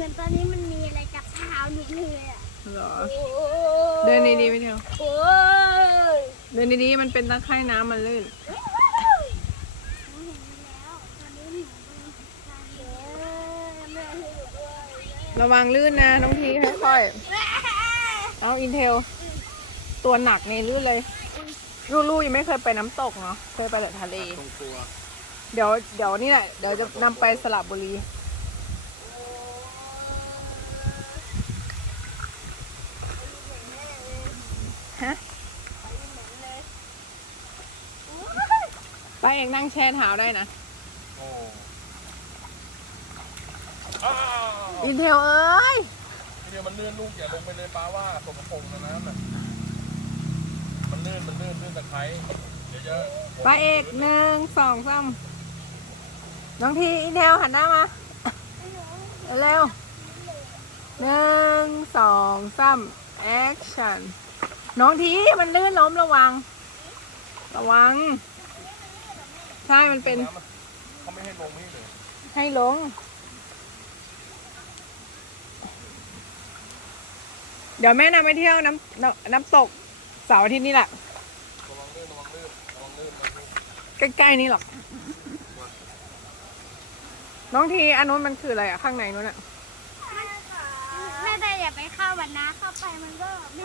มือนตอนนี้มันมีอะไรกับเท้าหนูเลยอะเหรอโอ้เดินดีๆไปเที่ยวโอ้ยเดินดีๆมันเป็นตะไคร่น้ำมันลื่น หนูเห็นมันแล้วตอนนี้หนูเป็นทางเดินแม่ให้หนูด้วยระวังลื่นนะน้องทีค่อยๆเอาอินเทล ตัวหนักนี่ลื่นเลย ลูกๆยังไม่เคยไปน้ำตกเนาะ เคยไปแต่ทะเล ตรงตัว เดี๋ยวเดี๋ยวนี่แหละ เดี๋ยวจะนำไปสระบุรี ฮะไปเองนั่งแช่เท้าได้นะโอ้อ้าวอินเทลเอ้ยทีเดียวมันลื่นลูกอย่าลงไปเลยป้าว่าสกปรกนะน้ำน่ะมันลื่นมันลื่นลื่นตะไคร้เดี๋ยวจะไปเอกหนึ่งสองสามน้องทีอินเทลหันหน้ามา เร็วหนึ่งสองสามแอคชั่น น้องทีมันลื่นล้มระวัง ระวัง ใช่มันเป็น เขาไม่ให้ลงนี่เลยให้ลง เดี๋ยวแม่นำไปเที่ยวน้ำน้ำน้ำตกเสาร์อาทิตย์นี่แหละ ระวังลื่นระวังลื่นระวังลื่นระวังลื่นใกล้ๆนี่หรอก น้องทีอันนู้นมันคืออะไรอะข้างในนู้นอะ แม่แต่อย่าไปเข้าวันนะเข้าไปมันก็ไม่